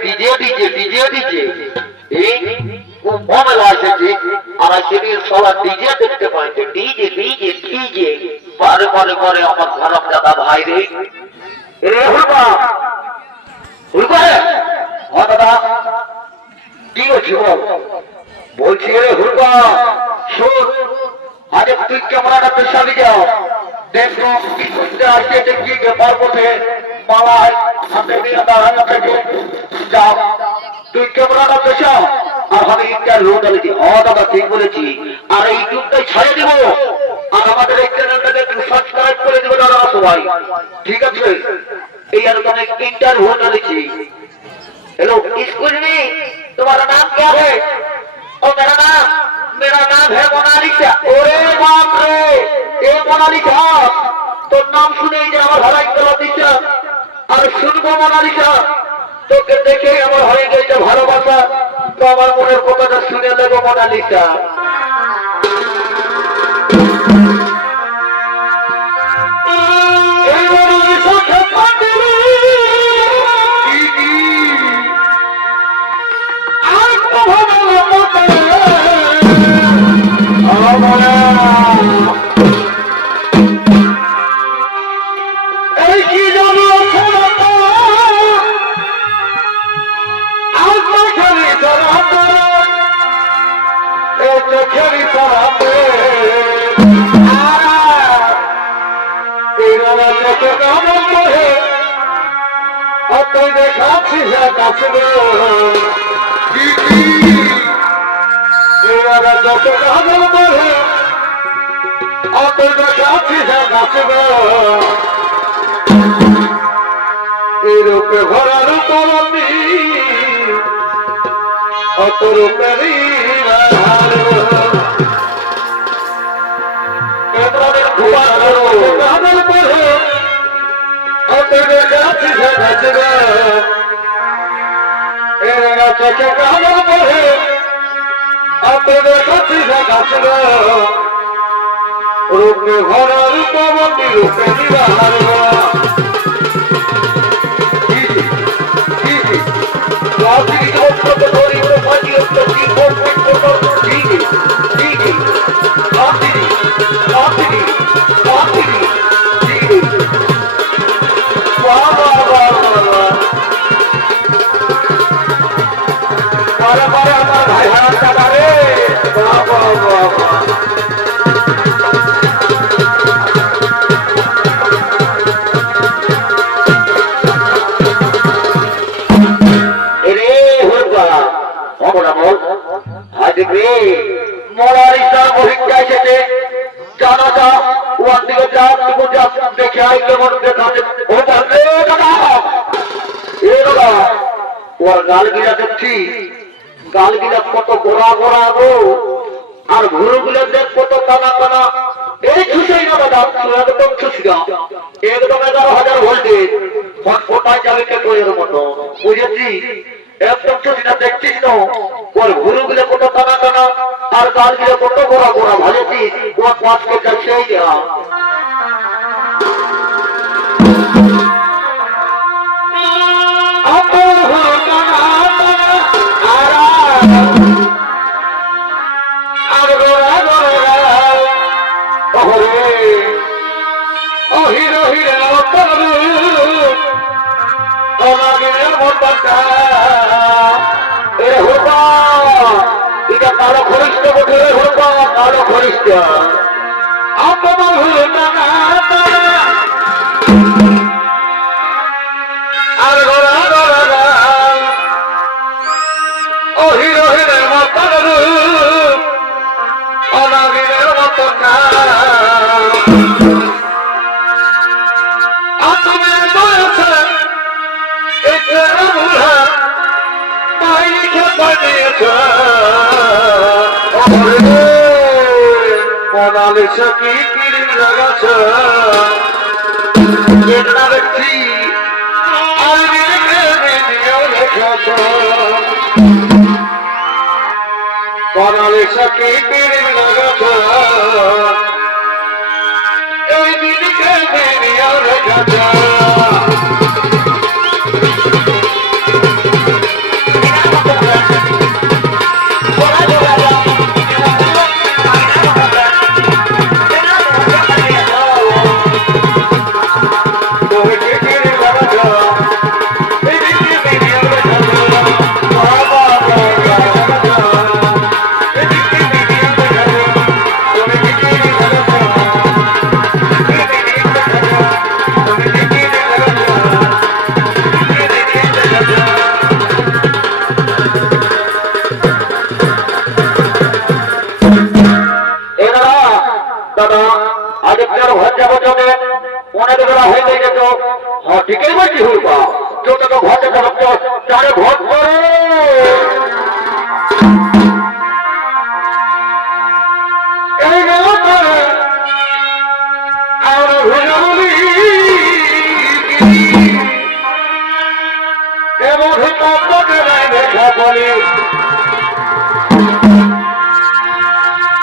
DJ DJ DJ DJ এই কুম্ভ মেলা এসেছে আর সেদিন সবার ডিজে দেখতে পাইছে ডিজে ডিজে ডিজে পরে পরে পরে আমার ঘরক দাদা ভাই রে রে হুলবা হুলবা হ্যাঁ দাদা কি বলছি বলছি রে হুলবা শোন আজ তুই ক্যামেরাটা পেশালি যাও দেখো আসছে দেখি যে পর্বতে মালায় হাতে নিয়ে দাঁড়ানো থেকে যাও তুই ক্যামেরাটা পেশাও আর আমি ইন্টারভিউ দিয়েছি দাদা ঠিক বলেছি আর এই ইউটিউবটাই ছাড়িয়ে দিব আর আমাদের এই চ্যানেলটাকে একটু সাবস্ক্রাইব করে দেবে দাদা সবাই ঠিক আছে এই আর আমি ইন্টারভিউ দিয়েছি हेलो स्कूल में तुम्हारा नाम क्या है और मेरा नाम है मोनालिसा ओरे बाप रे ए मोनालिसा तो नाम सुने যে আমার হারাই গেল দিশা আর শুনবো মোনালিসা তোকে দেখে আমার হয়ে গেছে ভালোবাসা তো আমার মনের কথাটা শুনে নেব মোনালিসা Monaলিসা কি কিরিম লাগাছে যেটা দেখছি আমি নিয়েও লেখাছে Monaলিসা কি কিরিম লাগাছে এই দিনকে নিয়েও লেখাছে দাদা আজকের ঘর যাবো যাবে অনেক বেলা হয়ে গেছে তো হ্যাঁ ঠিকই বলছি হইবা তো তোকে ঘরটা যাবো তারে ভোট করো এই নেওয়াটা আমরা ভেঙে বলি এবং তাকে নাই দেখা বলি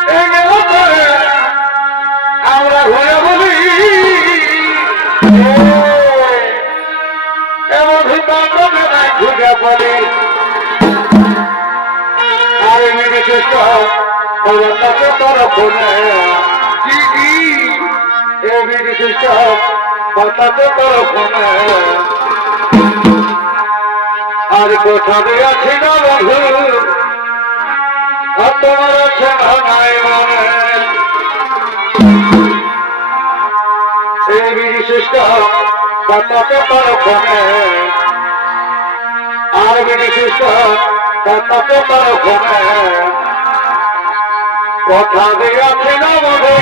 এই নেওয়াটা আমরা ভেঙে বলি এবং তাকে নাই ঘুরে বলি আর বিশেষ তাকে তরফনে এই বিশেষ তাকে তরফনে আর কোথায় আছে না বন্ধু আর তোমার আছে না নাই মনে এই বিশেষ তাকে তরফনে আর বিশেষ তাকে তরফনে কথা দিয়ে আছে না বন্ধু